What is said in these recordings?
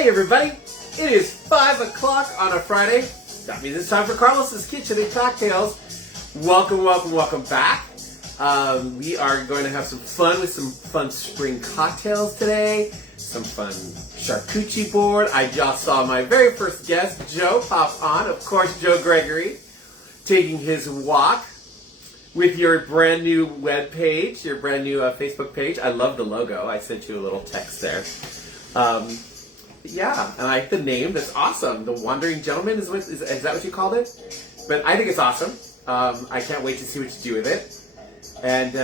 Hey everybody, it is 5 o'clock on a Friday. That means it's time for Carlos's Kitchen and Cocktails. Welcome back. We are going to have some fun with some fun spring cocktails today. Some fun charcuterie board. I just saw my very first guest, Joe, pop on. Of course, Joe Gregory, taking his walk with your brand new web page, your brand new Facebook page. I love the logo. I sent you a little text there. Yeah, I like the name. That's awesome. The Wandering Gentleman, is that what you called it? But I think it's awesome. I can't wait to see what you do with it. And,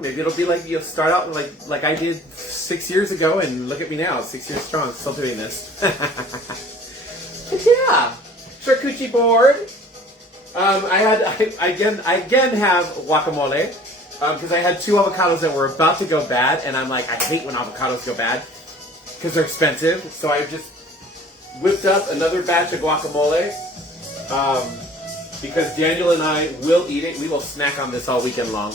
maybe it'll be like, you'll start out like I did 6 years ago, and look at me now, 6 years strong, still doing this. But yeah, charcuterie board. I again have guacamole, because I had 2 avocados that were about to go bad, and I'm like, I hate when avocados go bad, because they're expensive. So I just whipped up another batch of guacamole, because Daniel and I will eat it. We will snack on this all weekend long.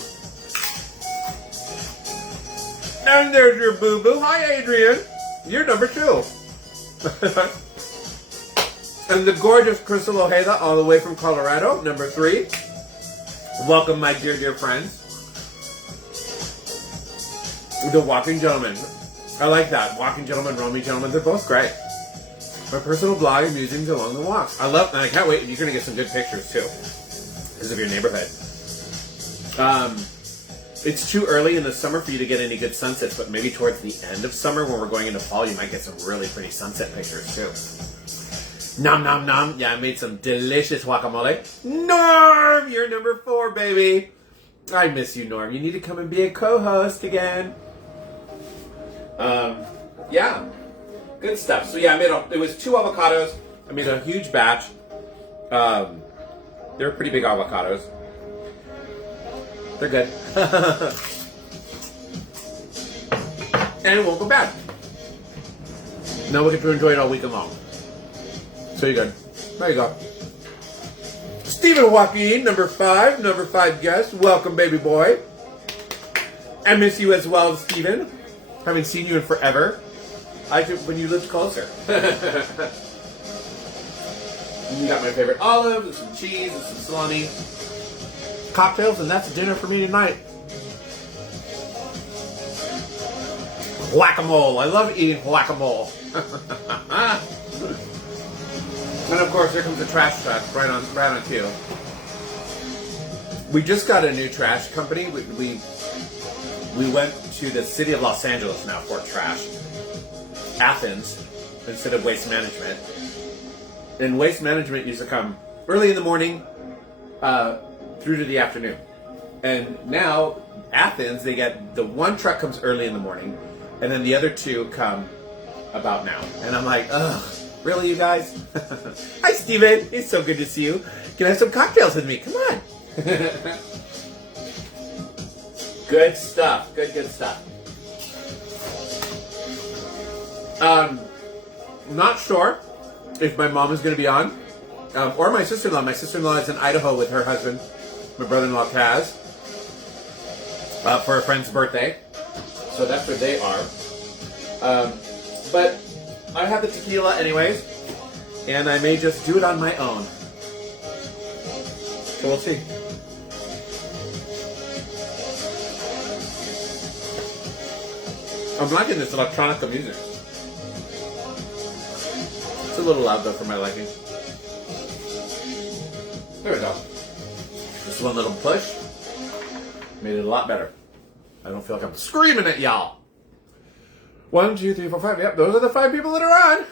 And there's your boo-boo. Hi, Adrian. You're number 2. And the gorgeous Crystal Ojeda, all the way from Colorado, number 3. Welcome, my dear, dear friends. The Walking Gentleman. I like that. Walking Gentleman, Roaming Gentleman, they're both great. My personal blog and musings along the walks. And I can't wait. You're going to get some good pictures, too, because of your neighborhood. It's too early in the summer for you to get any good sunsets, but maybe towards the end of summer, when we're going into fall, you might get some really pretty sunset pictures, too. Nom, nom, nom. Yeah, I made some delicious guacamole. Norm, you're number 4, baby. I miss you, Norm. You need to come and be a co-host again. Yeah, good stuff. So yeah, it was 2 avocados. I made a huge batch. They're pretty big avocados. They're good. And it won't go bad. Now we get to enjoy it all weekend long. So you're good. There you go. Stephen Joaquin, number 5 guest. Welcome, baby boy. I miss you as well, Stephen. Haven't seen you in forever. When you lived closer. You got my favorite olives, and some cheese, and some salami. Cocktails, and that's dinner for me tonight. Guacamole. I love eating guacamole. And of course, here comes the trash truck right on cue. We just got a new trash company. We went to the city of Los Angeles now for trash. Athens instead of Waste Management. And Waste Management used to come early in the morning through to the afternoon. And now Athens, they get the one truck comes early in the morning, and then the other 2 come about now. And I'm like, ugh, really, you guys? Hi, Steven. It's so good to see you. Can I have some cocktails with me? Come on. Good stuff. Good stuff. Not sure if my mom is going to be on, or my sister-in-law. My sister-in-law is in Idaho with her husband, my brother-in-law Kaz, for a friend's birthday. So that's where they are. But I have the tequila anyways, and I may just do it on my own. So we'll see. I'm liking this electronica music. It's a little loud though for my liking. There we go. Just one little push made it a lot better. I don't feel like I'm screaming at y'all. 1, 2, 3, 4, 5. Yep, those are the 5 people that are on.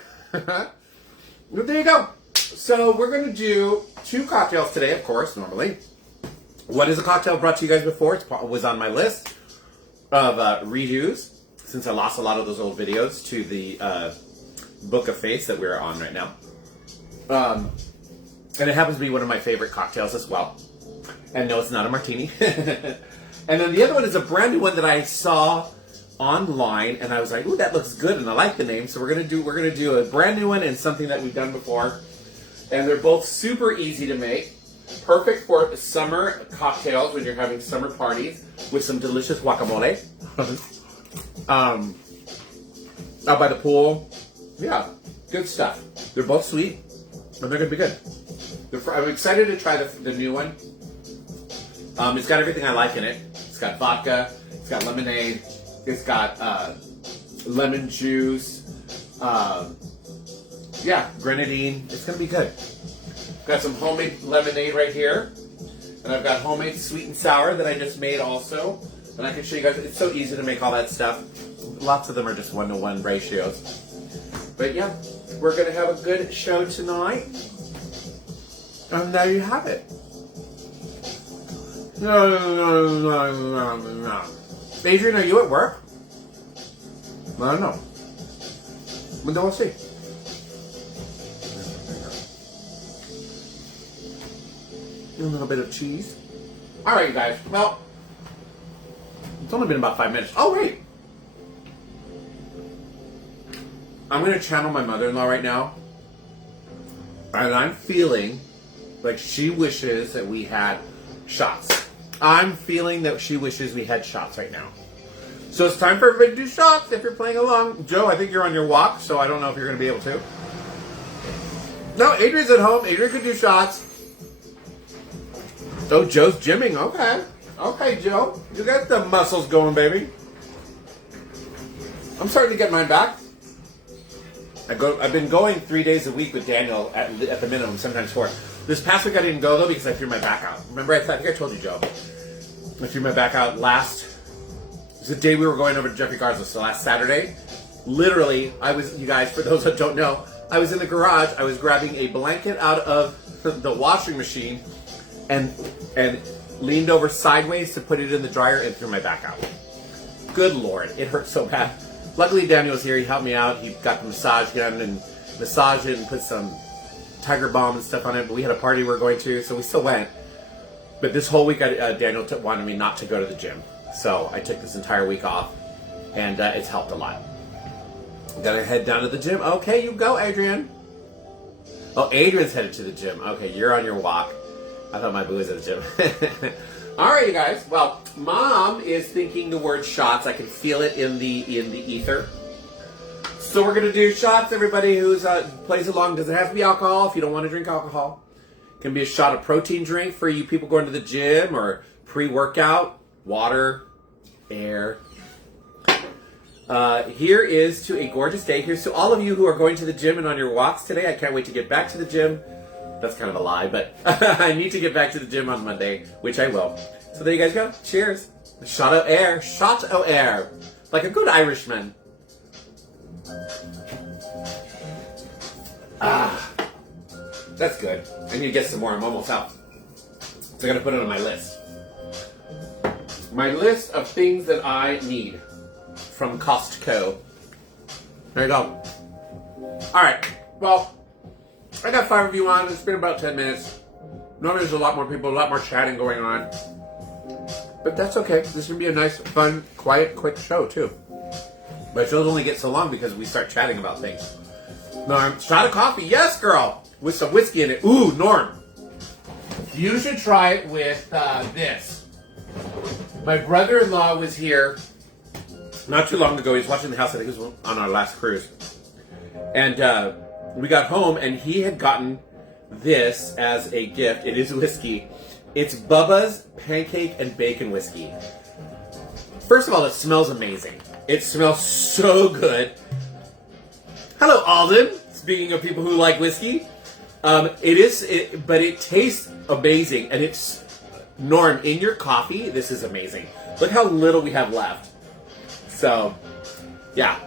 But there you go. So we're going to do 2 cocktails today, of course, normally. What is a cocktail brought to you guys before? It was on my list of redos, since I lost a lot of those old videos to the Book of Face that we're on right now. And it happens to be one of my favorite cocktails as well. And no, it's not a martini. And then the other one is a brand new one that I saw online, and I was like, ooh, that looks good, and I like the name. So we're gonna do a brand new one and something that we've done before. And they're both super easy to make. Perfect for summer cocktails when you're having summer parties with some delicious guacamole. Out by the pool. Yeah. Good stuff. They're both sweet, and they're gonna be good. I'm excited to try the new one. It's got everything I like in it. It's got vodka. It's got lemonade. It's got lemon juice. Yeah, grenadine. It's gonna be good. Got some homemade lemonade right here, and I've got homemade sweet and sour that I just made also. And I can show you guys. It's so easy to make all that stuff. Lots of them are just 1-to-1 ratios. But yeah, we're gonna have a good show tonight. And there you have it. No. Adrian, are you at work? I don't know. But then we'll see. A little bit of cheese. All right, you guys. Well, it's only been about 5 minutes. Oh, wait. I'm going to channel my mother-in-law right now. And I'm feeling like she wishes that we had shots. I'm feeling that she wishes we had shots right now. So it's time for everybody to do shots if you're playing along. Joe, I think you're on your walk, so I don't know if you're going to be able to. No, Adrian's at home. Adrian could do shots. Oh, Joe's gymming. Okay. Okay, Joe. You got the muscles going, baby. I'm starting to get mine back. I've been going 3 days a week with Daniel at the minimum, sometimes 4. This past week I didn't go though because I threw my back out. Remember, I think I told you, Joe. I threw my back out it was the day we were going over to Jeffrey Garza's, so last Saturday. Literally, you guys, for those that don't know, I was in the garage, I was grabbing a blanket out of the washing machine and leaned over sideways to put it in the dryer and threw my back out. Good Lord, it hurt so bad. Luckily, Daniel was here. He helped me out. He got the massage gun and massaged it and put some Tiger Balm and stuff on it. But we had a party we were going to, so we still went. But this whole week, Daniel wanted me not to go to the gym. So I took this entire week off, and it's helped a lot. Gotta head down to the gym. Okay, you go, Adrian. Oh, Adrian's headed to the gym. Okay, you're on your walk. I thought my boo was at the gym. All right, you guys. Well, Mom is thinking the word shots. I can feel it in the ether. So we're gonna do shots. Everybody who's plays along, doesn't have to be alcohol. If you don't want to drink alcohol, it can be a shot of protein drink for you people going to the gym or pre-workout, water, air. Here is to a gorgeous day. Here's to all of you who are going to the gym and on your walks today. I can't wait to get back to the gym. That's kind of a lie, but I need to get back to the gym on Monday, which I will. So there you guys go. Cheers. Shot o' air. Shot o' air. Like a good Irishman. Ah. That's good. I need to get some more. I'm almost out. So I gotta put it on my list. My list of things that I need from Costco. There you go. Alright. Well, I got 5 of you on. It's been about 10 minutes. Normally there's a lot more people, a lot more chatting going on. But that's okay. This is going to be a nice, fun, quiet, quick show, too. But shows only get so long because we start chatting about things. Norm, shot of coffee. Yes, girl. With some whiskey in it. Ooh, Norm. You should try it with this. My brother-in-law was here not too long ago. He was watching the house. I think it was on our last cruise. And we got home, and he had gotten this as a gift. It is whiskey. It's Bubba's Pancake and Bacon Whiskey. First of all, it smells amazing. It smells so good. Hello, Alden. Speaking of people who like whiskey, but it tastes amazing, and it's Norm in your coffee. This is amazing. Look how little we have left. So, yeah.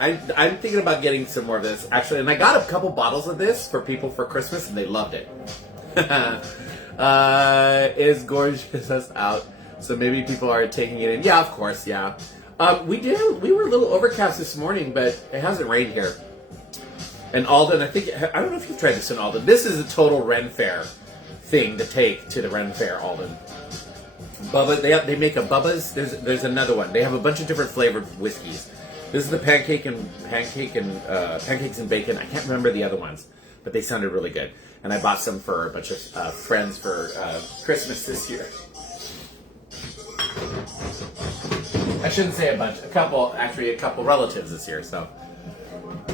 I'm thinking about getting some more of this, actually. And I got a couple bottles of this for people for Christmas, and they loved it. Is gorgeous us out. So maybe people are taking it in. Yeah, of course, yeah. We were a little overcast this morning, but it hasn't rained here. And Alden, I don't know if you've tried this in Alden. This is a total Ren Fair thing to take to the Ren Fair, Alden. Bubba, they make a Bubba's. There's another one. They have a bunch of different flavored whiskeys. This is the pancakes and bacon. I can't remember the other ones, but they sounded really good. And I bought some for a bunch of friends for Christmas this year. I shouldn't say a bunch. A couple relatives this year. So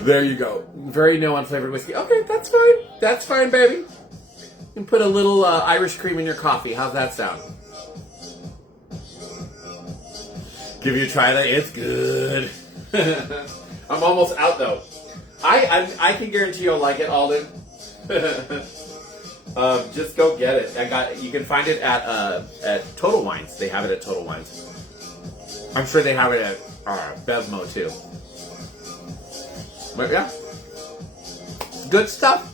There you go. Very no unflavored whiskey. Okay, that's fine. That's fine, baby. You can put a little Irish cream in your coffee. How's that sound? Give you a try that. It's good. I'm almost out though. I can guarantee you'll like it, Alden. Just go get it. You can find it at Total Wines. They have it at Total Wines. I'm sure they have it at Bevmo too. But yeah, good stuff.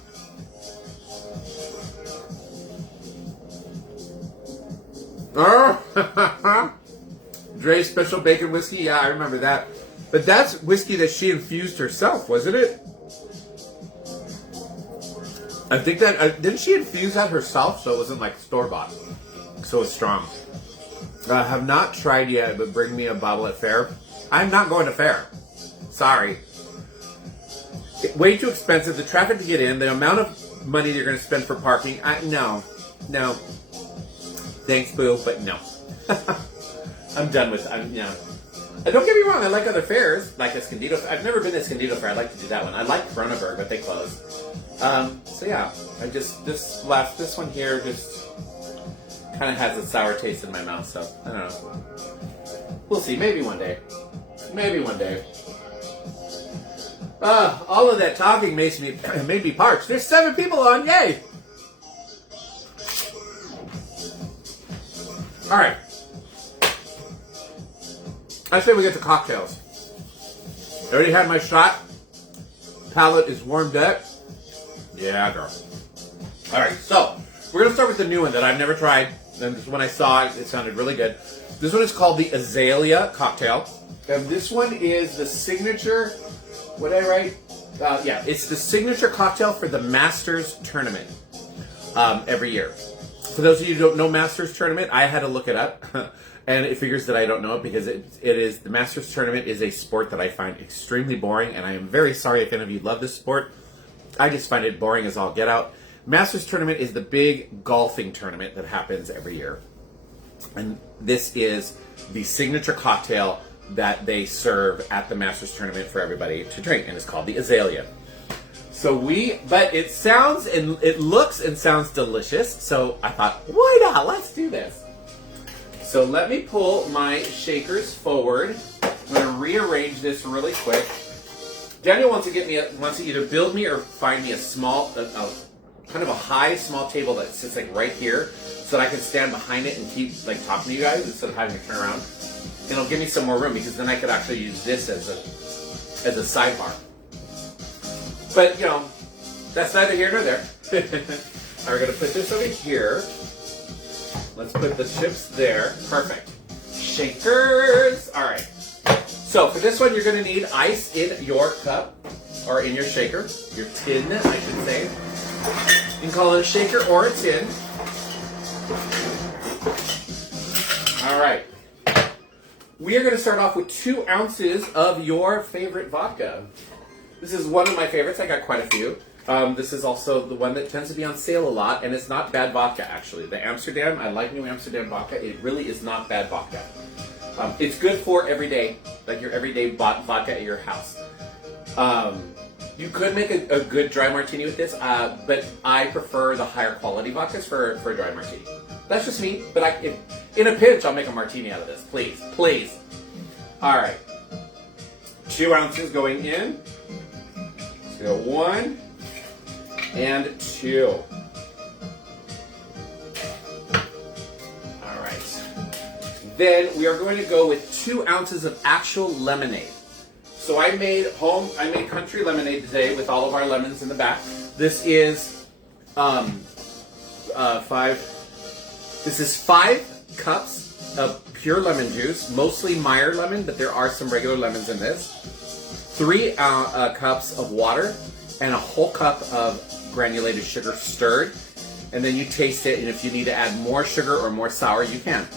Dre's Special Bacon Whiskey. Yeah, I remember that. But that's whiskey that she infused herself, wasn't it? I think that didn't she infuse that herself, so it wasn't like store bought, so it's strong. I have not tried yet, but bring me a bottle at fair. I'm not going to fair. Sorry. Way too expensive. The traffic to get in, the amount of money you're going to spend for parking. No. Thanks, boo, but no. I'm done with. And don't get me wrong. I like other fairs, like Escondido. I've never been to Escondido Fair. I'd like to do that one. I like Cronenberg, but they closed. So yeah, I just this one here just kind of has a sour taste in my mouth. So I don't know. We'll see. Maybe one day. Maybe one day. All of that talking made me parched. There's 7 people on. Yay! All right. I say we get to cocktails. I already had my shot. Palate is warmed up. Yeah, girl. All right, so we're going to start with the new one that I've never tried. And when I saw it, it sounded really good. This one is called the Azalea cocktail. And this one is the signature, what did I write? Yeah, it's the signature cocktail for the Masters tournament every year. For those of you who don't know Masters tournament, I had to look it up. And it figures that I don't know it because it is the Masters tournament is a sport that I find extremely boring, and I am very sorry if any of you love this sport. I just find it boring as all get out. Masters tournament is the big golfing tournament that happens every year, and this is the signature cocktail that they serve at the Masters tournament for everybody to drink, and it's called the Azalea. But it sounds and it looks and sounds delicious, so I thought, why not? Let's do this. So let me pull my shakers forward. I'm going to rearrange this really quick. Daniel wants to either build me or find me a small, kind of a high, small table that sits like right here, so that I can stand behind it and keep like talking to you guys instead of having to turn around. And it'll give me some more room because then I could actually use this as a sidebar. But you know, that's neither here nor there. We're going to put this over here. Let's put the chips there. Perfect. Shakers. All right. So for this one, you're going to need ice in your cup, or in your shaker, your tin, I should say. You can call it a shaker or a tin. All right. We are going to start off with 2 ounces of your favorite vodka. This is one of my favorites. I got quite a few. This is also the one that tends to be on sale a lot, and it's not bad vodka, actually. The Amsterdam, I like New Amsterdam vodka. It really is not bad vodka. It's good for everyday, like your everyday vodka at your house. You could make a good dry martini with this, but I prefer the higher quality vodkas for a dry martini. That's just me, but in a pinch, I'll make a martini out of this. Please, please. All right. 2 ounces going in. So 1 and 2. All right. Then we are going to go with 2 ounces of actual lemonade. So I made country lemonade today with all of our lemons in the back. This is 5 cups of pure lemon juice, mostly Meyer lemon, but there are some regular lemons in this. 3 cups of water and a whole cup of granulated sugar stirred, and then you taste it, and if you need to add more sugar or more sour, you can.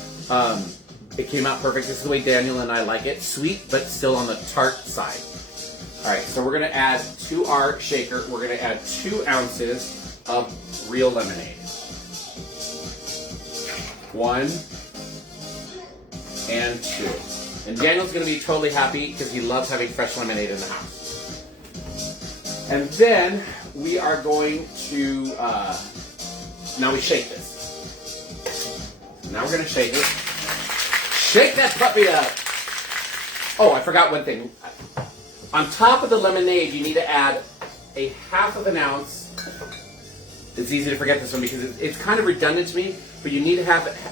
It came out perfect. This is the way Daniel and I like it. Sweet, but still on the tart side. All right, so we're going to add to our shaker, we're going to add 2 ounces of real lemonade. 1 and 2. And Daniel's going to be totally happy because he loves having fresh lemonade in the house. And then we are going to, now we shake this. Now we're going to shake it. Shake that puppy up. Oh, I forgot one thing. On top of the lemonade, you need to add a half of an ounce. It's easy to forget this one because it's kind of redundant to me, but you need to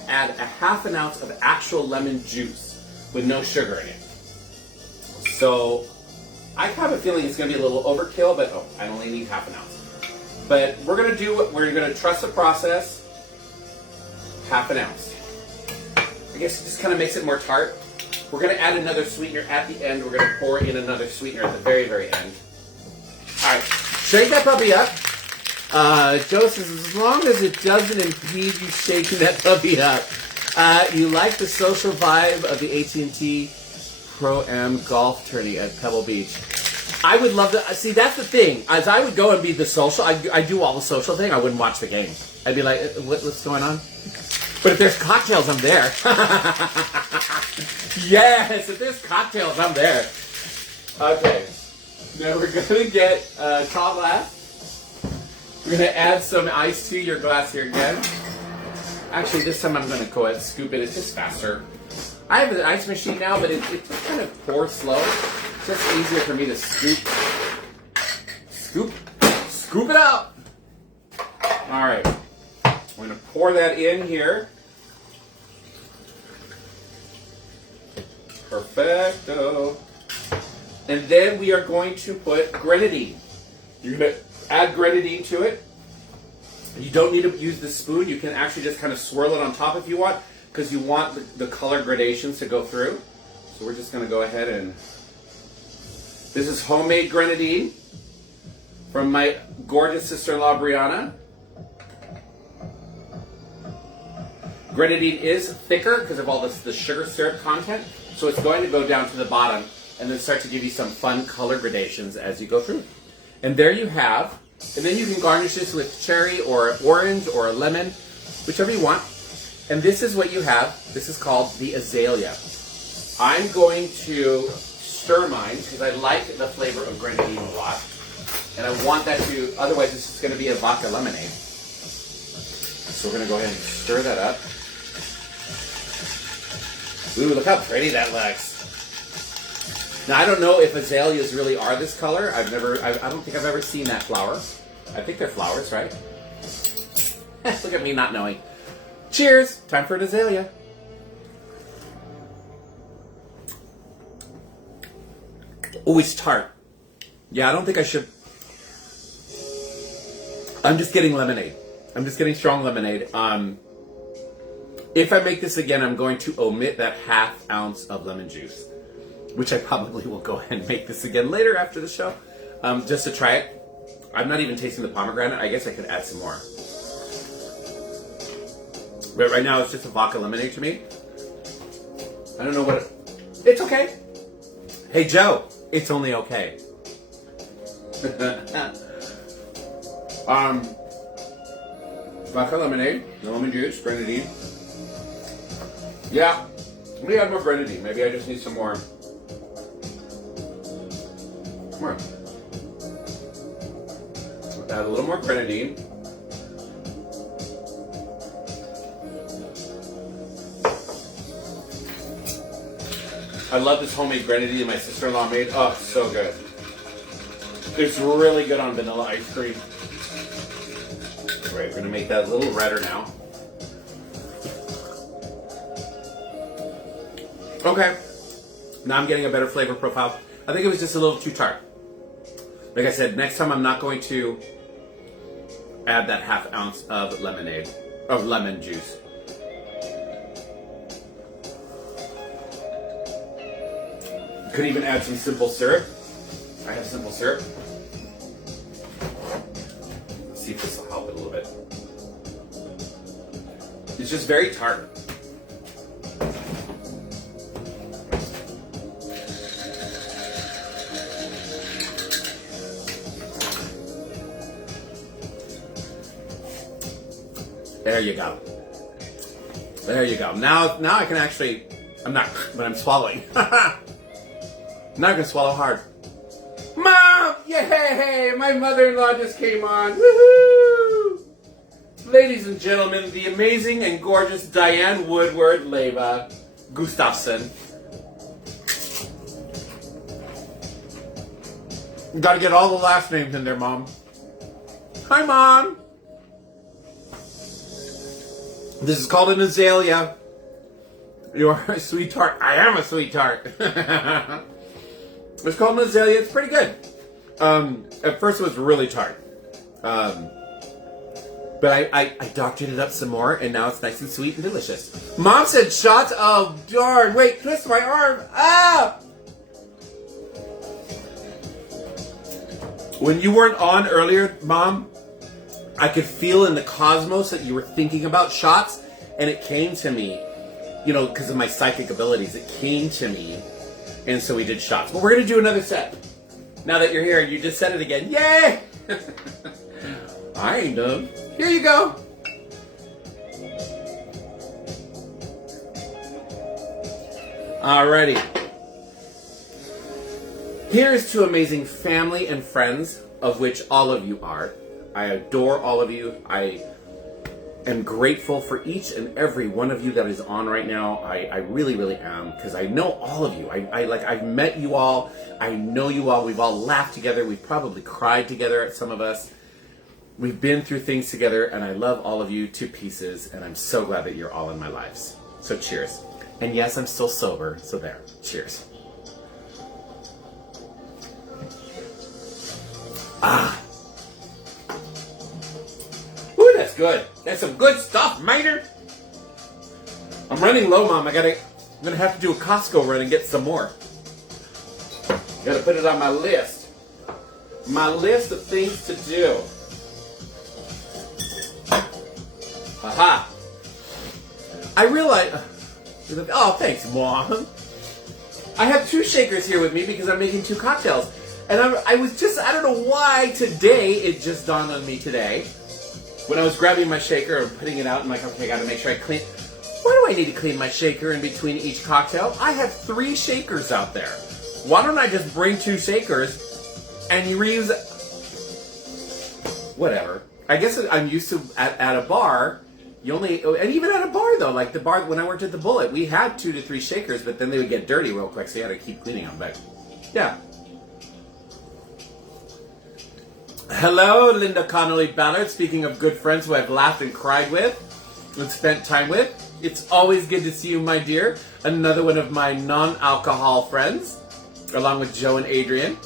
add a half an ounce of actual lemon juice with no sugar in it. So I have a feeling it's going to be a little overkill, but I only need half an ounce. But we're going to trust the process. Half an ounce. I guess it just kind of makes it more tart. We're going to add another sweetener at the end. We're going to pour in another sweetener at the very, very end. All right, shake that puppy up. Joe says, as long as it doesn't impede you shaking that puppy up. You like the social vibe of the AT&T Pro-Am golf tourney at Pebble Beach. I would love to. See, that's the thing. As I would go and be the social, I do all the social thing. I wouldn't watch the game. I'd be like, what's going on? But if there's cocktails, I'm there. Yes, if there's cocktails, I'm there. Okay. Now we're going to get a tall glass. We're going to add some ice to your glass here again. Actually, this time I'm going to go ahead and scoop it. It's just faster. I have an ice machine now, but it just kind of pours slow. It's just easier for me to scoop it out. All right. We're going to pour that in here. Perfecto. And then we are going to put grenadine. You're going to add grenadine to it. You don't need to use the spoon. You can actually just kind of swirl it on top if you want, because you want the color gradations to go through. So we're just going to go ahead and... This is homemade grenadine from my gorgeous sister-in-law, Brianna. Grenadine is thicker because of all the sugar syrup content, so it's going to go down to the bottom and then start to give you some fun color gradations as you go through. And there you have, and then you can garnish this with cherry or orange or a lemon, whichever you want. And this is what you have. This is called the Azalea. I'm going to stir mine because I like the flavor of grenadine a lot. And I want that to, otherwise this is going to be a vodka lemonade. So we're going to go ahead and stir that up. Ooh, look how pretty that looks. Now, I don't know if azaleas really are this color. I don't think I've ever seen that flower. I think they're flowers, right? Look at me not knowing. Cheers! Time for an azalea. Oh, it's tart. Yeah, I don't think I should. I'm just getting lemonade. I'm just getting strong lemonade. If I make this again, I'm going to omit that half ounce of lemon juice, which I probably will go ahead and make this again later after the show, just to try it. I'm not even tasting the pomegranate. I guess I could add some more. But right now, it's just a vodka lemonade to me. I don't know what it's okay. Hey, Joe, it's only okay. Vodka lemonade, no lemon juice, grenadine. Yeah, let me add more grenadine. Maybe I just need some more. Come on. Add a little more grenadine. I love this homemade grenadine my sister-in-law made. Oh, it's so good. It's really good on vanilla ice cream. All right, we're gonna make that a little redder now. Okay, now I'm getting a better flavor profile. I think it was just a little too tart. Like I said, next time I'm not going to add that half ounce of lemon juice. Could even add some simple syrup. I have simple syrup. Let's see if this will help it a little bit. It's just very tart. There you go. There you go. Now I can actually, I'm not, but I'm swallowing. I'm not going to swallow hard. Mom! Yay! My mother-in-law just came on. Woohoo! Ladies and gentlemen, the amazing and gorgeous Diane Woodward Leva Gustafson. Gotta get all the last names in there, Mom. Hi, Mom. This is called an Azalea. You're a sweetheart. I am a sweetheart. It's called an Azalea. It's pretty good. At first it was really tart. But I doctored it up some more, and now it's nice and sweet and delicious. Mom said shots. Oh, darn. Wait, twist my arm. Ah! When you weren't on earlier, Mom, I could feel in the cosmos that you were thinking about shots, and it came to me, you know, because of my psychic abilities, it came to me, and so we did shots. But we're going to do another set. Now that you're here, you just said it again. Yay! I ain't done. Here you go. Alrighty. Here's to amazing family and friends, of which all of you are. I adore all of you. I am grateful for each and every one of you that is on right now. I really, really am, because I know all of you. I've met you all. I know you all. We've all laughed together. We've probably cried together at some of us. We've been through things together, and I love all of you to pieces, and I'm so glad that you're all in my lives. So cheers. And yes, I'm still sober, so there. Cheers. Ah. Ooh, that's good. That's some good stuff, Mater. I'm running low, Mom. I'm gonna have to do a Costco run and get some more. Gotta put it on my list. My list of things to do. Aha. I realize... Oh, thanks, Mom. I have 2 shakers here with me because I'm making 2 cocktails. And I don't know why today, it just dawned on me today. When I was grabbing my shaker and putting it out, I'm like, okay, I gotta make sure I clean. Why do I need to clean my shaker in between each cocktail? I have 3 shakers out there. Why don't I just bring 2 shakers and you reuse it? Whatever. I guess I'm used to, at a bar, you only, and even at a bar though, like the bar, when I worked at the Bullet, we had 2 to 3 shakers, but then they would get dirty real quick, so you had to keep cleaning them, but yeah. Hello, Linda Connolly Ballard. Speaking of good friends who I've laughed and cried with and spent time with, it's always good to see you, my dear. Another one of my non-alcohol friends, along with Joe and Adrian.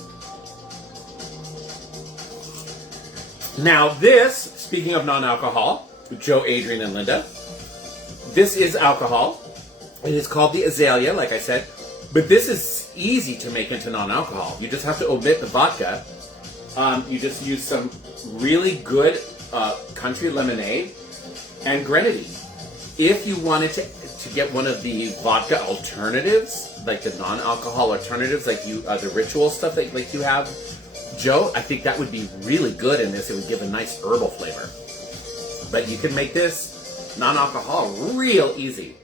Now this, speaking of non-alcohol, Joe, Adrian, and Linda, this is alcohol. It is called the Azalea, like I said, but this is easy to make into non-alcohol. You just have to omit the vodka. You just use some really good country lemonade and grenadine. If you wanted to get one of the vodka alternatives, like the non-alcohol alternatives, like the ritual stuff that like you have, Joe, I think that would be really good in this. It would give a nice herbal flavor. But you can make this non-alcohol real easy.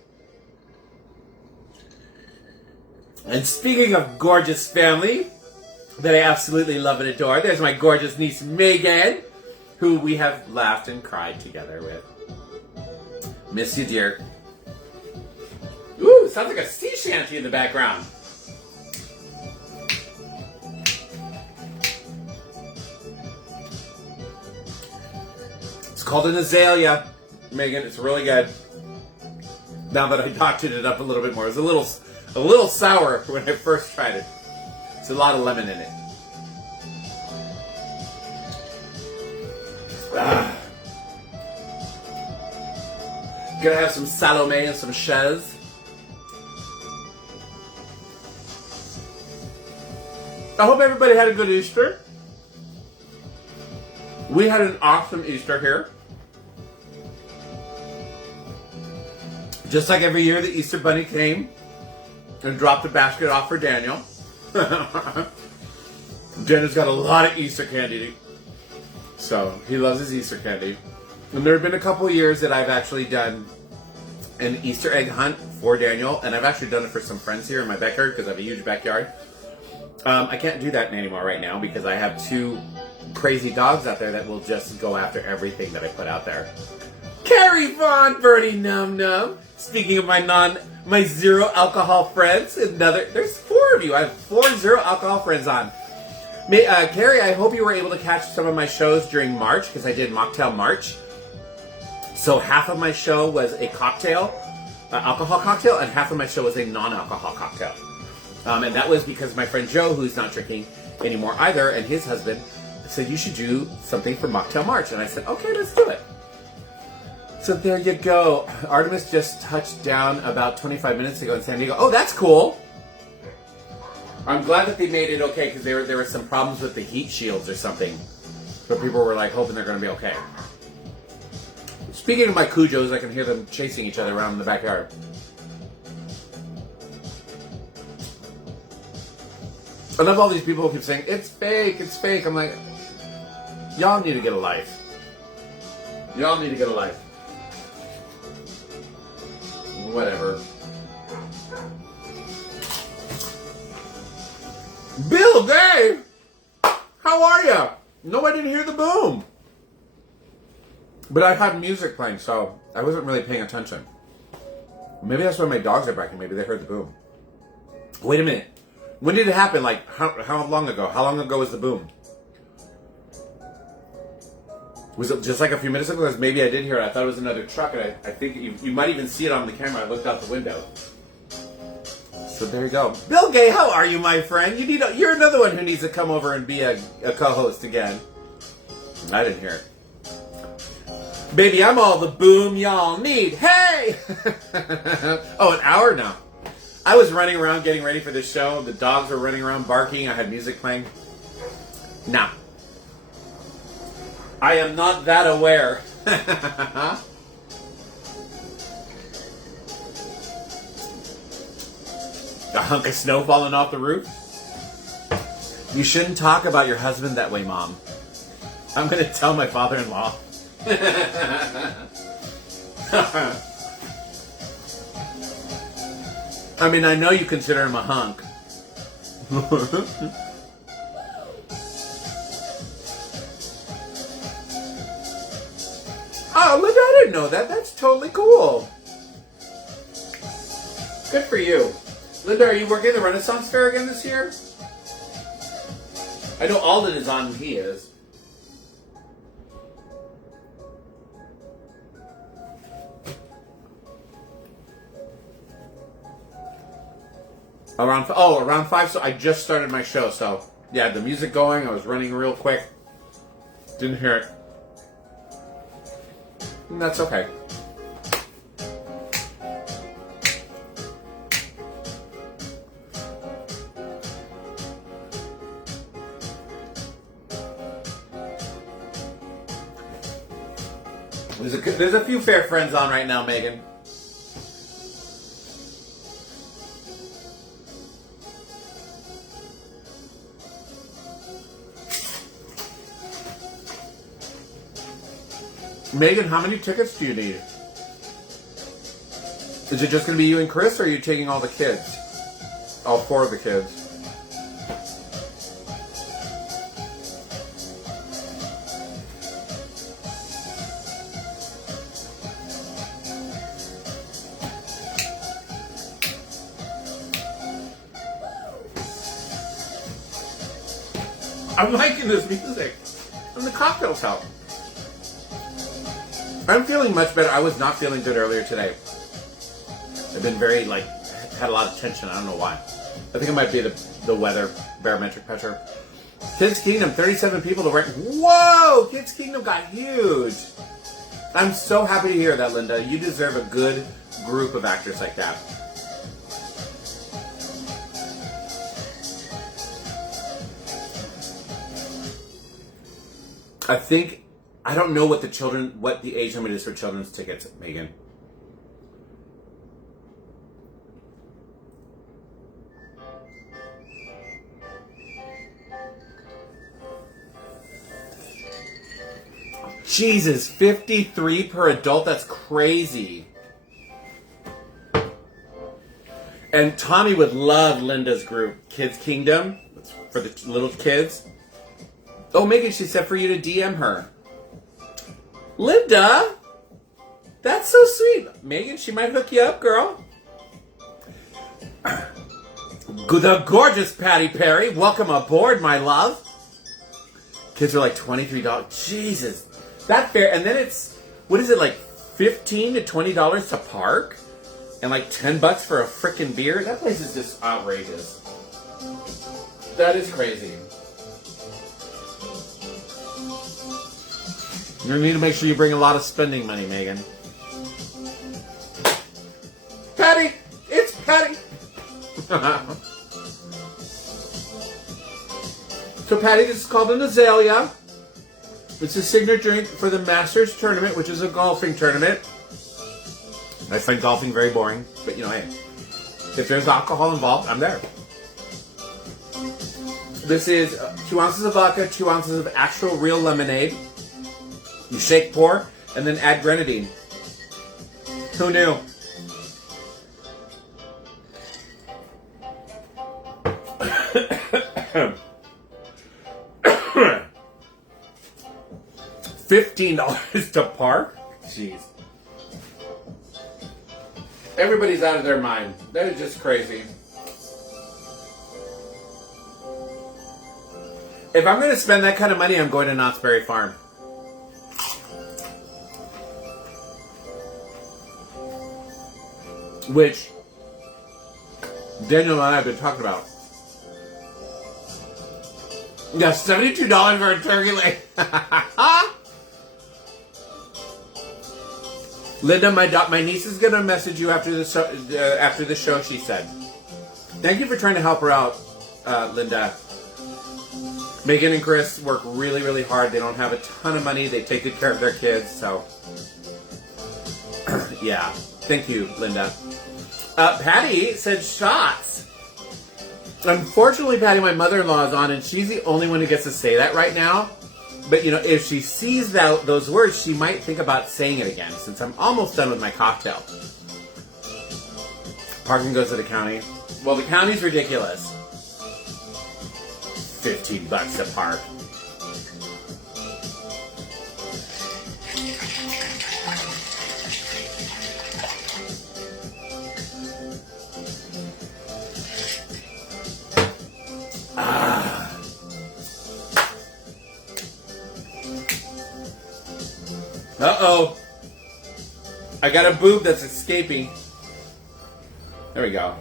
And speaking of gorgeous family that I absolutely love and adore, there's my gorgeous niece Megan, who we have laughed and cried together with. Miss you, dear. Ooh, sounds like a sea shanty in the background. It's called an Azalea, Megan. It's really good. Now that I doctored it up a little bit more, it was a little sour when I first tried it. It's a lot of lemon in it. Ah. Gonna have some Salome and some Chez. I hope everybody had a good Easter. We had an awesome Easter here. Just like every year, the Easter Bunny came and dropped a basket off for Daniel. Daniel's got a lot of Easter candy, so he loves his Easter candy. And there have been a couple of years that I've actually done an Easter egg hunt for Daniel, and I've actually done it for some friends here in my backyard because I have a huge backyard. I can't do that anymore right now because I have 2 crazy dogs out there that will just go after everything that I put out there. Carrie Vaughn, Bernie Num Num. Speaking of my 0 alcohol friends, there's 4 of you. I have 4 0 alcohol friends on. Carrie, I hope you were able to catch some of my shows during March because I did Mocktail March. So half of my show was a cocktail, alcohol cocktail, and half of my show was a non-alcohol cocktail. And that was because my friend Joe, who's not drinking anymore either, and his husband said, you should do something for Mocktail March. And I said, okay, let's do it. So there you go. Artemis just touched down about 25 minutes ago in San Diego. Oh, that's cool. I'm glad that they made it okay because there were some problems with the heat shields or something. So people were like hoping they're going to be okay. Speaking of my Cujos, I can hear them chasing each other around in the backyard. I love all these people who keep saying, it's fake, it's fake. I'm like, y'all need to get a life. Y'all need to get a life. Whatever. Bill, Dave! How are ya? No, I didn't hear the boom. But I had music playing, so I wasn't really paying attention. Maybe that's why my dogs are barking. Maybe they heard the boom. Wait a minute. When did it happen? Like, how long ago? How long ago was the boom? Was it just like a few minutes ago? Because maybe I did hear it. I thought it was another truck, and I think you might even see it on the camera. I looked out the window. So there you go. Bill Gay, how are you, my friend? You're another one who needs to come over and be a co-host again. I didn't hear it. Baby, I'm all the boom y'all need. Hey! Oh, an hour now. I was running around getting ready for this show. The dogs were running around barking. I had music playing. Nah. I am not that aware. A hunk of snow falling off the roof? You shouldn't talk about your husband that way, Mom. I'm going to tell my father-in-law. I mean, I know you consider him a hunk. Oh, Linda, I didn't know that. That's totally cool. Good for you. Linda, are you working at the Renaissance Fair again this year? I know Alden is on and he is. Around 5, so I just started my show, so yeah, the music going, I was running real quick. Didn't hear it. And that's okay. There's a few fair friends on right now, Megan. Megan, how many tickets do you need? Is it just going to be you and Chris, or are you taking all the kids? All 4 of the kids? I'm liking this music. And the cocktails help. I'm feeling much better. I was not feeling good earlier today. I've been very, had a lot of tension. I don't know why. I think it might be the weather, barometric pressure. Kids Kingdom, 37 people to rank. Whoa! Kids Kingdom got huge. I'm so happy to hear that, Linda. You deserve a good group of actors like that. I don't know what the age limit is for children's tickets, Megan. Jesus, 53 per adult? That's crazy. And Tommy would love Linda's group, Kids Kingdom. That's for the little kids. Oh, Megan, she said for you to DM her. Linda, that's so sweet. Megan, she might hook you up, girl. The gorgeous Patty Perry, welcome aboard, my love. Kids are like $23. Jesus, that fair. And then it's, what is it, like $15 to $20 to park? And like $10 for a frickin' beer? That place is just outrageous. That is crazy. You need to make sure you bring a lot of spending money, Megan. Patty! It's Patty! So Patty, this is called an Azalea. It's a signature drink for the Masters tournament, which is a golfing tournament. I find golfing very boring, but you know, hey, if there's alcohol involved, I'm there. This is 2 ounces of vodka, 2 ounces of actual real lemonade. You shake, pour, and then add grenadine. Who knew? $15 to park? Jeez. Everybody's out of their mind. That is just crazy. If I'm going to spend that kind of money, I'm going to Knott's Berry Farm. Which Daniel and I have been talking about. Yeah, $72 for a turkey leg. Linda, my niece is gonna message you after the show. She said, "Thank you for trying to help her out, Linda." Megan and Chris work really, really hard. They don't have a ton of money. They take good care of their kids. So, yeah, thank you, Linda. Patty said shots. Unfortunately, Patty, my mother-in-law is on, and she's the only one who gets to say that right now. But, you know, if she sees those words, she might think about saying it again, since I'm almost done with my cocktail. Parking goes to the county. Well, the county's ridiculous. $15 to park. Uh-oh. I got a boob that's escaping. There we go.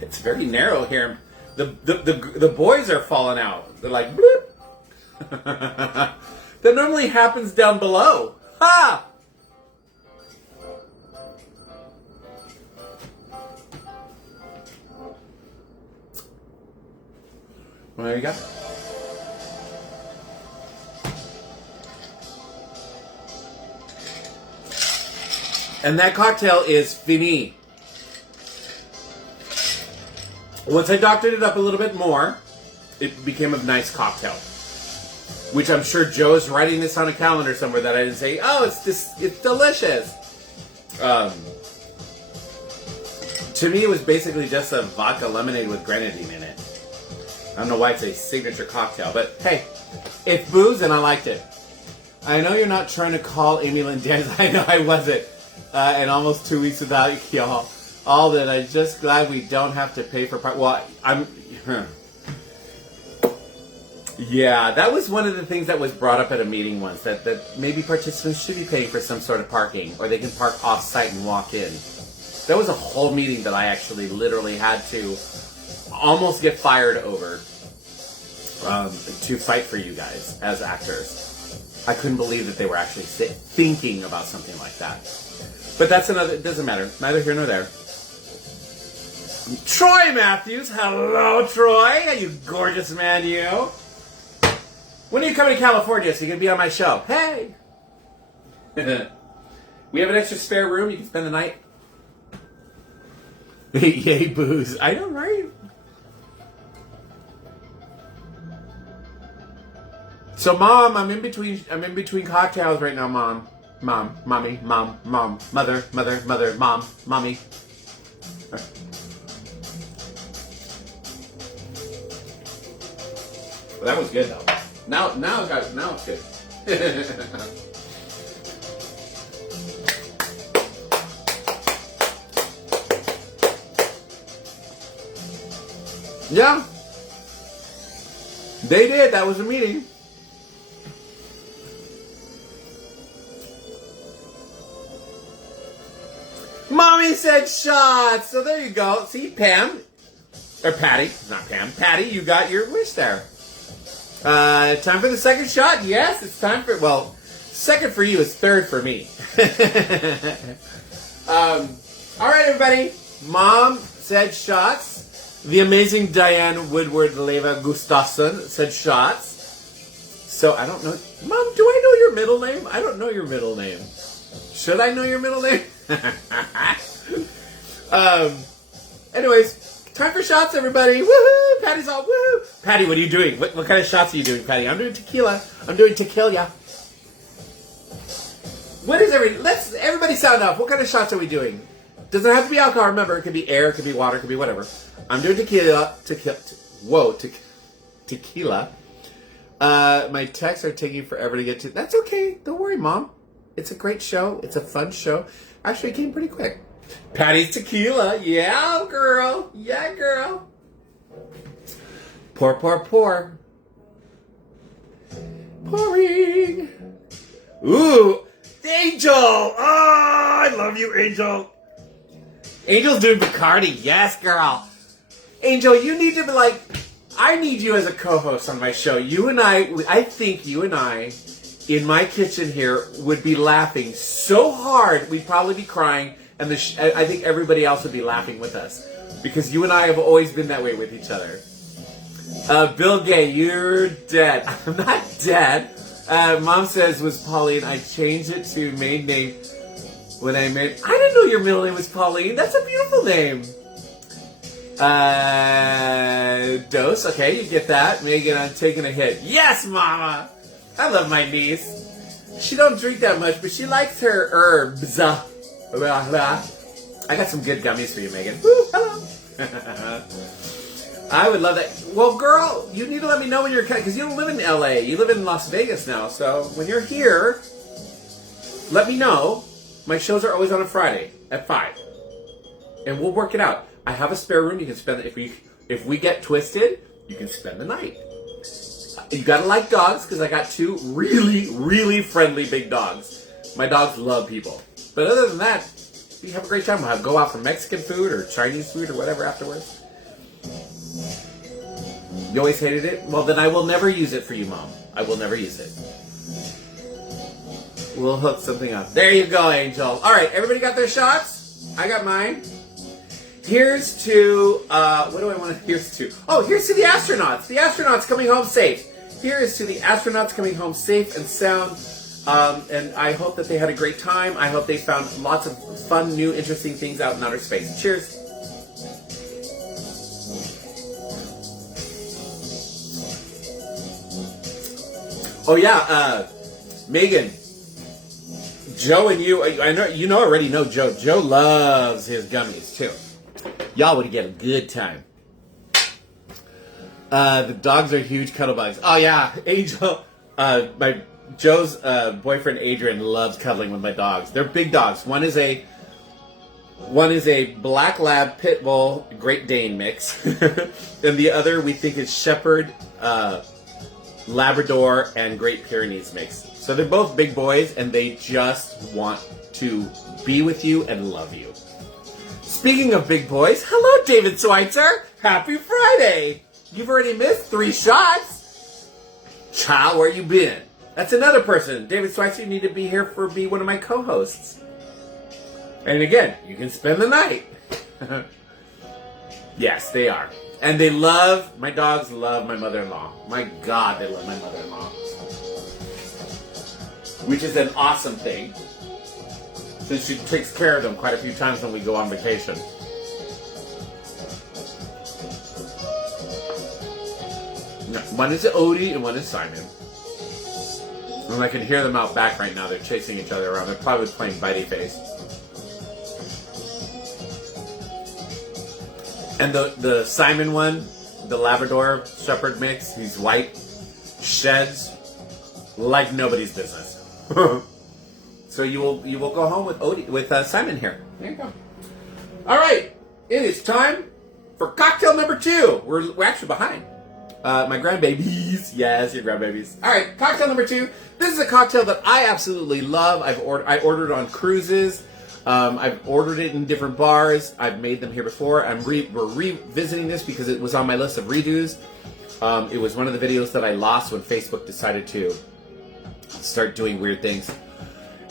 It's very narrow here. The boys are falling out. They're like, bloop. That normally happens down below. Ha! Well, there you go. And that cocktail is fini. Once I doctored it up a little bit more, it became a nice cocktail. Which I'm sure Joe's writing this on a calendar somewhere that I didn't say, oh, it's delicious. To me, it was basically just a vodka lemonade with grenadine in it. I don't know why it's a signature cocktail, but hey, it's booze and I liked it. I know you're not trying to call Amy Lynn Daniels. I know I wasn't. And almost 2 weeks without y'all. All that, I'm just glad we don't have to pay for well, yeah, that was one of the things that was brought up at a meeting once, that maybe participants should be paying for some sort of parking, or they can park off-site and walk in. That was a whole meeting that I actually literally had to almost get fired over to fight for you guys as actors. I couldn't believe that they were actually thinking about something like that. But that's another, it doesn't matter. Neither here nor there. Troy Matthews. Hello, Troy. You gorgeous man, you. When are you coming to California so you can be on my show? Hey. We have an extra spare room. You can spend the night. Yay, booze. I know, right? So, Mom, I'm in between cocktails right now, Mom. Mom, mommy, mom, mother, mom, mommy. That was good though. Now it's good. Yeah. They did. That was a meeting. Mommy said shots. So there you go. See, Pam. Or Patty. Not Pam. Patty, you got your wish there. Time for the second shot? Yes, it's time for... Well, second for you is third for me. All right, everybody. Mom said shots. The amazing Diane Woodward-Leva Gustafson said shots. So, I don't know... Mom, do I know your middle name? I don't know your middle name. Should I know your middle name? Anyways, time for shots, everybody. Woohoo! Patty's all woohoo! Patty, what are you doing? What kind of shots are you doing, Patty? I'm doing tequila. I'm doing tequila. What is let's everybody sound off. What kind of shots are we doing? Doesn't have to be alcohol. Remember, it could be air, it could be water, it could be whatever. I'm doing tequila. Tequila. My texts are taking forever to get to. That's okay. Don't worry, Mom. It's a great show. It's a fun show. Actually, it came pretty quick. Patty's tequila. Yeah, girl. Yeah, girl. Pour, pour, pour. Pouring. Ooh. Angel. Oh, I love you, Angel. Angel's doing Bacardi. Yes, girl. Angel, you need to be like, I need you as a co-host on my show. I think you and I, in my kitchen here, would be laughing so hard, we'd probably be crying, and I think everybody else would be laughing with us. Because you and I have always been that way with each other. Bill Gay, you're dead. I'm not dead. Mom says was Pauline. I changed it to maiden name when I met. I didn't know your middle name was Pauline. That's a beautiful name. Dose. Okay, you get that. Megan, I'm taking a hit. Yes, Mama. I love my niece. She don't drink that much, but she likes her herbs. I got some good gummies for you, Megan. Woo, hello. I would love that. Well, girl, you need to let me know when you're because you don't live in LA. You live in Las Vegas now. So when you're here, let me know. My shows are always on a Friday at 5, and we'll work it out. I have a spare room. You can spend if we get twisted, you can spend the night. You gotta like dogs because I got 2 really, really friendly big dogs. My dogs love people. But other than that, we have a great time. We'll go out for Mexican food or Chinese food or whatever afterwards. You always hated it? Well, then I will never use it for you, Mom. I will never use it. We'll hook something up. There you go, Angel. All right, everybody got their shots? I got mine. Here's to, what do I want to, here's to? Oh, here's to the astronauts. The astronauts coming home safe. Here is to the astronauts coming home safe and sound. And I hope that they had a great time. I hope they found lots of fun, new, interesting things out in outer space. Cheers. Oh yeah, Megan, Joe and you, I know you already know Joe. Joe loves his gummies too. Y'all would get a good time. The dogs are huge cuddle bugs. Oh yeah, Angel, Joe's boyfriend Adrian loves cuddling with my dogs. They're big dogs. One is a Black Lab Pit Bull Great Dane mix, and the other we think is Shepherd. Labrador and Great Pyrenees mix. So they're both big boys and they just want to be with you and love you. Speaking of big boys, hello David Schweitzer! Happy Friday! You've already missed 3 shots. Child, where you been? That's another person. David Schweitzer, you need to be here be one of my co-hosts. And again, you can spend the night. Yes, they are. And my dogs love my mother-in-law. My God, they love my mother-in-law. Which is an awesome thing. Since she takes care of them quite a few times when we go on vacation. One is Odie and one is Simon. And I can hear them out back right now. They're chasing each other around. They're probably playing Bitey Face. And the Simon one, the Labrador Shepherd mix, he's white. sheds like nobody's business. So you will go home with Simon here. There you go. All right, it is time for cocktail number 2. We're actually behind. My grandbabies. Yes, your grandbabies. All right, cocktail number 2. This is a cocktail that I absolutely love. I ordered on cruises. I've ordered it in different bars. I've made them here before. We're revisiting this because it was on my list of redos. It was one of the videos that I lost when Facebook decided to start doing weird things.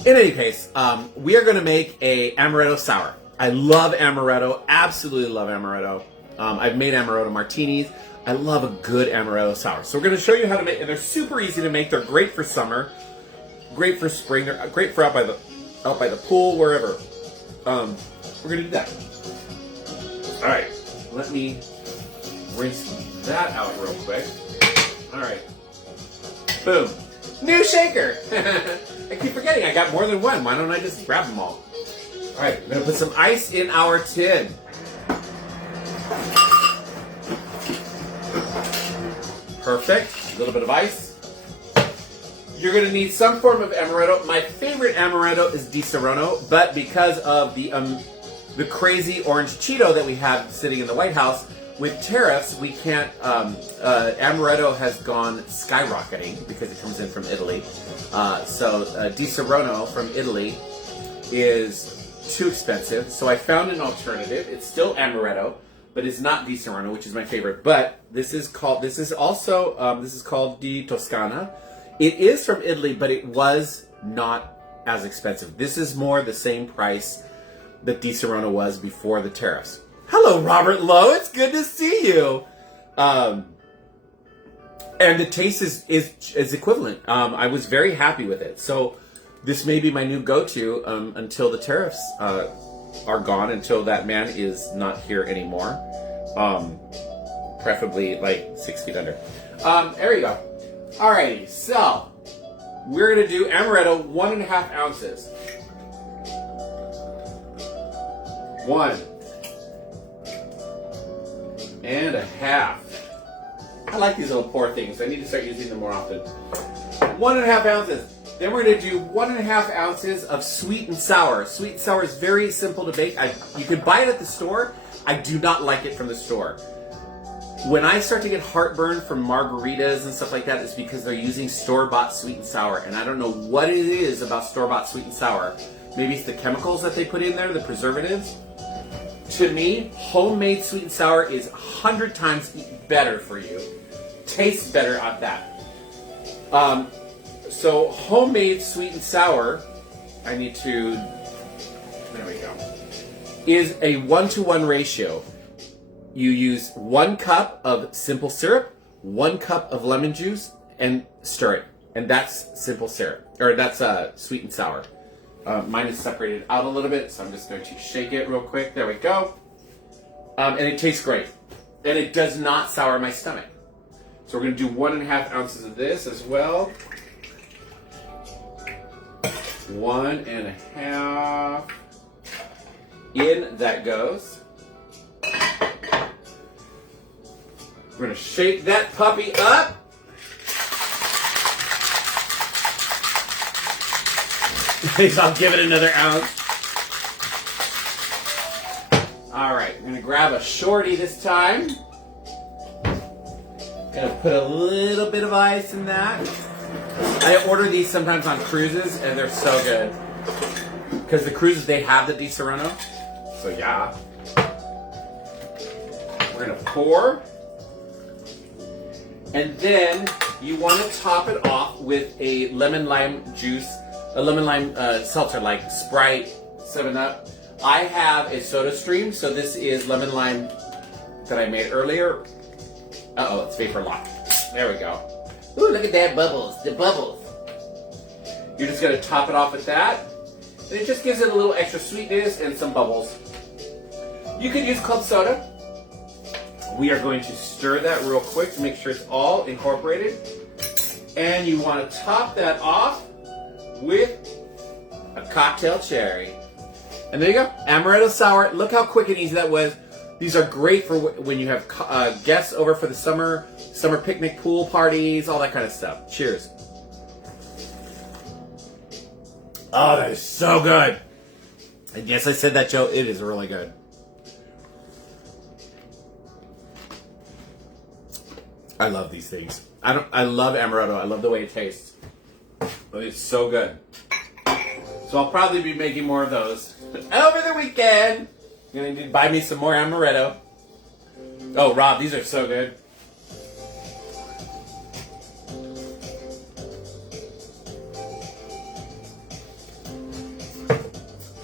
In any case, we are going to make a Amaretto sour. I love Amaretto. Absolutely love Amaretto. I've made Amaretto martinis. I love a good Amaretto sour. So we're going to show you how to make, and they're super easy to make. They're great for summer, great for spring. They're great for out by the pool, wherever. We're going to do that. All right, let me rinse that out real quick. All right, boom, new shaker. I keep forgetting I got more than one. Why don't I just grab them all? All right, we're going to put some ice in our tin. Perfect. A little bit of ice. You're going to need some form of Amaretto. My favorite Amaretto is Di Serono, but because of the crazy orange Cheeto that we have sitting in the White House, with tariffs, we can't, Amaretto has gone skyrocketing because it comes in from Italy. So Di Serono from Italy is too expensive. So I found an alternative. It's still Amaretto, but it's not Di Serono, which is my favorite. But this is called Di Toscana. It is from Italy, but it was not as expensive. This is more the same price that Di Serono was before the tariffs. Hello, Robert Lowe. It's good to see you. And the taste is equivalent. I was very happy with it. So this may be my new go-to until the tariffs are gone, until that man is not here anymore. Preferably like 6 feet under. There you go. Alrighty, so we're going to do Amaretto 1.5 ounces. 1.5. I like these little pour things. I need to start using them more often. 1.5 ounces. Then we're going to do 1.5 ounces of sweet and sour. Sweet and sour is very simple to make. You can buy it at the store. I do not like it from the store. When I start to get heartburn from margaritas and stuff like that, it's because they're using store-bought sweet and sour. And I don't know what it is about store-bought sweet and sour. Maybe it's the chemicals that they put in there, the preservatives. To me, homemade sweet and sour is 100 times better for you. Tastes better at that. So homemade sweet and sour, there we go, is a 1-to-1 ratio. You use 1 cup of simple syrup, 1 cup of lemon juice, and stir it. And that's simple syrup, or that's sweet and sour. Mine is separated out a little bit, so I'm just going to shake it real quick. There we go. And it tastes great. And it does not sour my stomach. So we're going to do 1.5 ounces of this as well. 1.5. In that goes. We're going to shake that puppy up. I'll give it another ounce. All right, I'm going to grab a shorty this time. Going to put a little bit of ice in that. I order these sometimes on cruises, and they're so good. Because the cruises, they have the Di Serono. So yeah. We're going to pour. And then you want to top it off with a lemon lime juice, a lemon lime seltzer like Sprite, 7-Up. I have a Soda Stream, so this is lemon lime that I made earlier. Uh-oh, it's vapor locked. There we go. Ooh, look at that bubbles, the bubbles. You're just going to top it off with that. And it just gives it a little extra sweetness and some bubbles. You could use club soda. We are going to stir that real quick to make sure it's all incorporated. And you want to top that off with a cocktail cherry. And there you go, Amaretto sour. Look how quick and easy that was. These are great for when you have guests over for the summer picnic, pool parties, all that kind of stuff. Cheers. Oh, that is so good. And yes, I said that, Joe. It is really good. I love these things. I love Amaretto. I love the way it tastes. But it's so good. So I'll probably be making more of those. But over the weekend, you're going to need to buy me some more Amaretto. Oh, Rob, these are so good.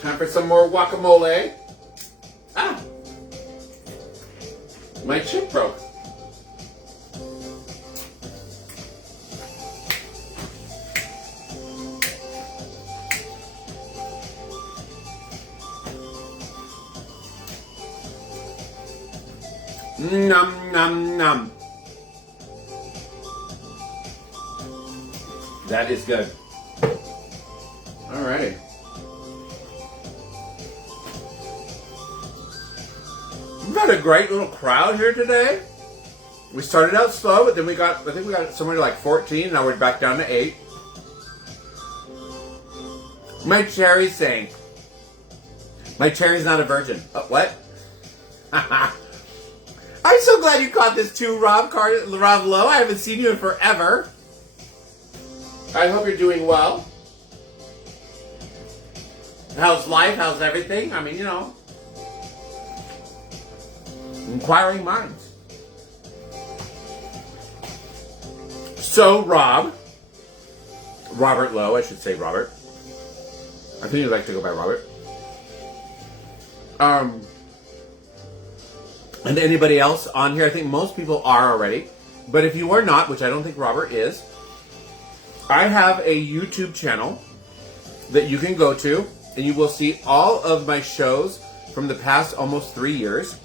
Time for some more guacamole. Ah! My chip broke. Nom, nom, nom. That is good. Alrighty. We've had a great little crowd here today. We started out slow, but then I think we got somewhere to like 14. Now we're back down to 8. My cherry's saying. My cherry's not a virgin. What? I'm so glad you caught this too, Rob Lowe. I haven't seen you in forever. I hope you're doing well. How's life? How's everything? I mean, you know. Inquiring minds. So, Robert Lowe, I should say Robert. I think you'd like to go by Robert. And anybody else on here, I think most people are already. But if you are not, which I don't think Robert is, I have a YouTube channel that you can go to, and you will see all of my shows from the past almost 3 years.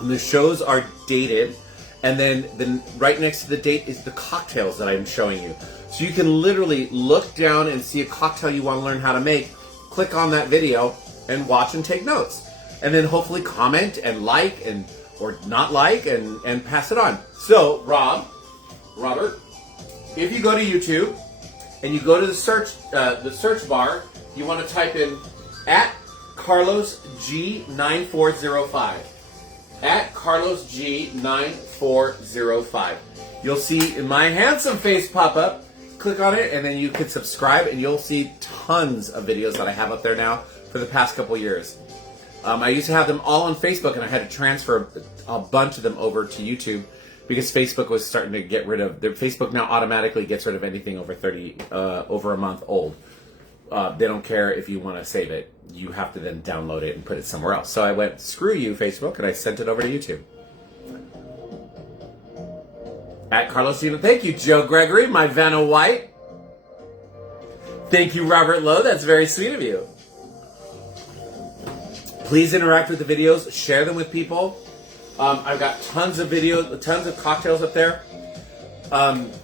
And the shows are dated, and then right next to the date is the cocktails that I'm showing you. So you can literally look down and see a cocktail you want to learn how to make, click on that video, and watch and take notes. And then hopefully comment and like or not like and pass it on. So, Robert, if you go to YouTube and you go to the search bar, you want to type in @CarlosG9405. @CarlosG9405. You'll see my handsome face pop up. Click on it, and then you can subscribe, and you'll see tons of videos that I have up there now for the past couple years. I used to have them all on Facebook, and I had to transfer a bunch of them over to YouTube because Facebook was starting to get rid of. Facebook now automatically gets rid of anything over over a month old. They don't care if you want to save it. You have to then download it and put it somewhere else. So I went, screw you, Facebook, and I sent it over to YouTube. @CarlosG. Thank you, Joe Gregory, my Vanna White. Thank you, Robert Lowe. That's very sweet of you. Please interact with the videos. Share them with people. I've got tons of videos, tons of cocktails up there.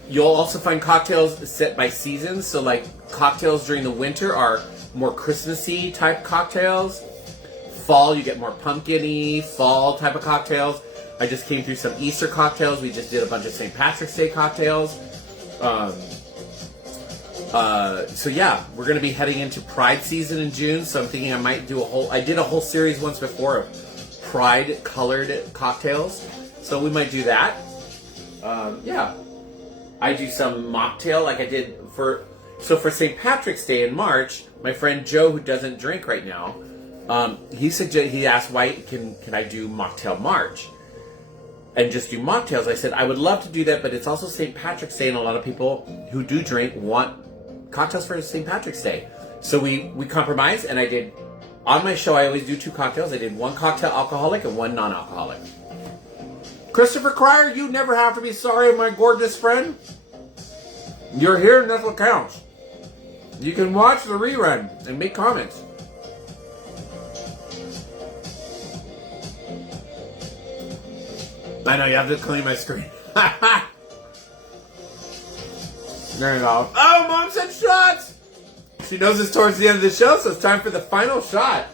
You'll also find cocktails set by seasons. So like cocktails during the winter are more Christmassy type cocktails. Fall, you get more pumpkin-y, fall type of cocktails. I just came through some Easter cocktails. We just did a bunch of St. Patrick's Day cocktails. So yeah, we're going to be heading into Pride season in June. So I'm thinking I might do I did a whole series once before of Pride colored cocktails. So we might do that. Yeah. I do some mocktail like I did for St. Patrick's Day in March. My friend Joe, who doesn't drink right now, he asked, why can I do mocktail March and just do mocktails? I said I would love to do that, but it's also St. Patrick's Day, and a lot of people who do drink want cocktails for St. Patrick's Day. So we compromised, and I did, on my show I always do 2 cocktails. I did 1 cocktail alcoholic and 1 non-alcoholic. Christopher Cryer, you never have to be sorry, my gorgeous friend. You're here and that's what counts. You can watch the rerun and make comments. I know, you have to clean my screen. There you go. Oh, Mom said shots! She knows it's towards the end of the show, so it's time for the final shot.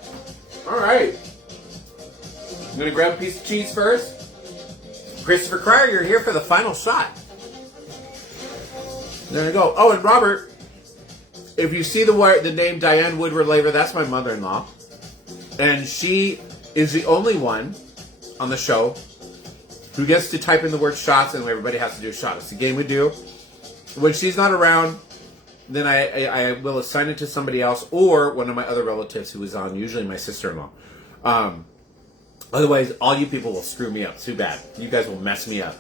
All right. I'm going to grab a piece of cheese first. Christopher Cryer, you're here for the final shot. There you go. Oh, and Robert, if you see the name Diane Woodward-Laver, that's my mother-in-law. And she is the only one on the show who gets to type in the word shots, and everybody has to do a shot. It's the game we do. When she's not around, then I will assign it to somebody else or one of my other relatives who is on, usually my sister-in-law. Otherwise, all you people will screw me up. Too bad. You guys will mess me up.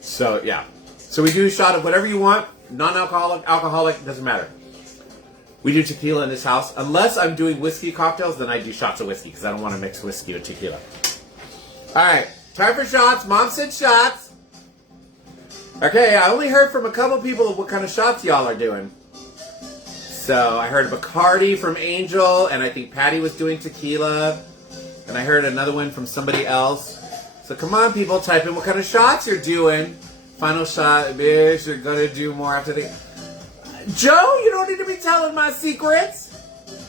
So, yeah. So we do a shot of whatever you want. Non-alcoholic, alcoholic, doesn't matter. We do tequila in this house. Unless I'm doing whiskey cocktails, then I do shots of whiskey because I don't want to mix whiskey with tequila. All right. Time for shots. Mom said shots. Okay, I only heard from a couple people what kind of shots y'all are doing. So I heard Bacardi from Angel, and I think Patty was doing tequila. And I heard another one from somebody else. So come on, people, type in what kind of shots you're doing. Final shot, bitch, you're gonna do more after the... Joe, you don't need to be telling my secrets.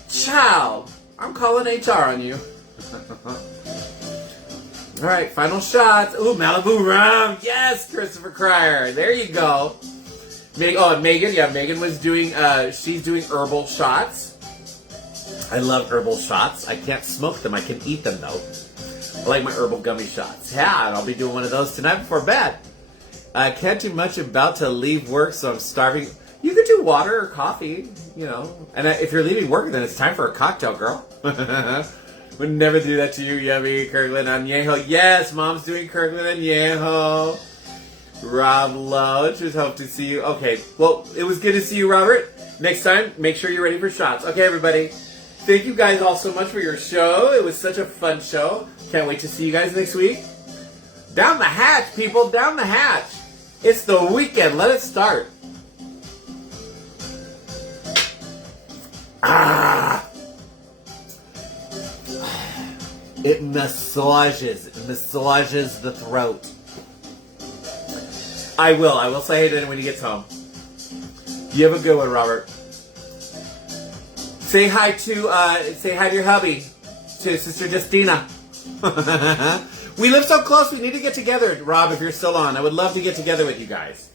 Child, I'm calling HR on you. All right, final shots. Ooh, Malibu rum. Yes, Christopher Cryer. There you go. And Megan. Yeah, Megan was doing, she's doing herbal shots. I love herbal shots. I can't smoke them. I can eat them, though. I like my herbal gummy shots. Yeah, and I'll be doing one of those tonight before bed. I can't do much, about to leave work, so I'm starving. You could do water or coffee, you know. And if you're leaving work, then it's time for a cocktail, girl. Would never do that to you, Yummy. Kirkland Añejo. Yes, Mom's doing Kirkland Añejo. Rob Lowe, just hope to see you. Okay, well, it was good to see you, Robert. Next time, make sure you're ready for shots. Okay, everybody. Thank you guys all so much for your show. It was such a fun show. Can't wait to see you guys next week. Down the hatch, people. Down the hatch. It's the weekend. Let it start. Ah. It massages the throat. I will say hey to him when he gets home. You have a good one, Robert. Say hi to your hubby, to Sister Justina. We live so close, we need to get together, Rob, if you're still on. I would love to get together with you guys.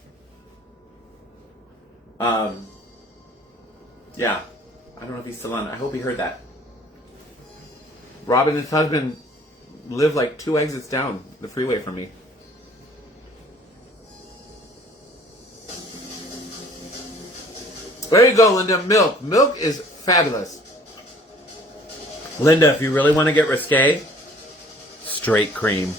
Yeah. I don't know if he's still on. I hope he heard that. Rob and his husband live like 2 exits down the freeway from me. There you go, Linda. Milk. Milk is fabulous. Linda, if you really want to get risque, straight cream.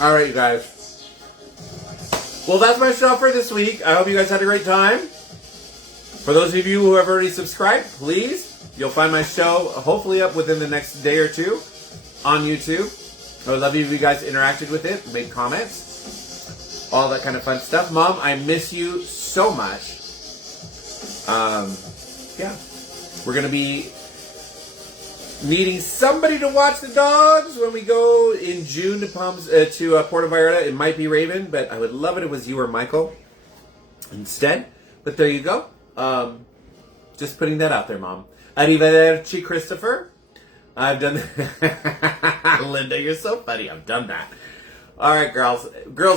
All right, you guys. Well, that's my show for this week. I hope you guys had a great time. For those of you who have already subscribed, please, you'll find my show hopefully up within the next day or two on YouTube. I would love you if you guys interacted with it, made comments, all that kind of fun stuff. Mom, I miss you so much. Yeah, we're going to be needing somebody to watch the dogs when we go in June to Puerto Vallarta. It might be Raven, but I would love it if it was you or Michael instead. But there you go. Just putting that out there, Mom. Arrivederci, Christopher. I've done that. Linda, you're so funny. I've done that. All right, girls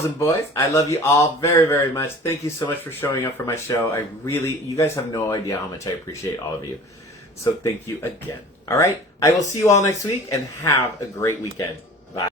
and boys, I love you all very, very much. Thank you so much for showing up for my show. You guys have no idea how much I appreciate all of you. So thank you again. All right, I will see you all next week and have a great weekend.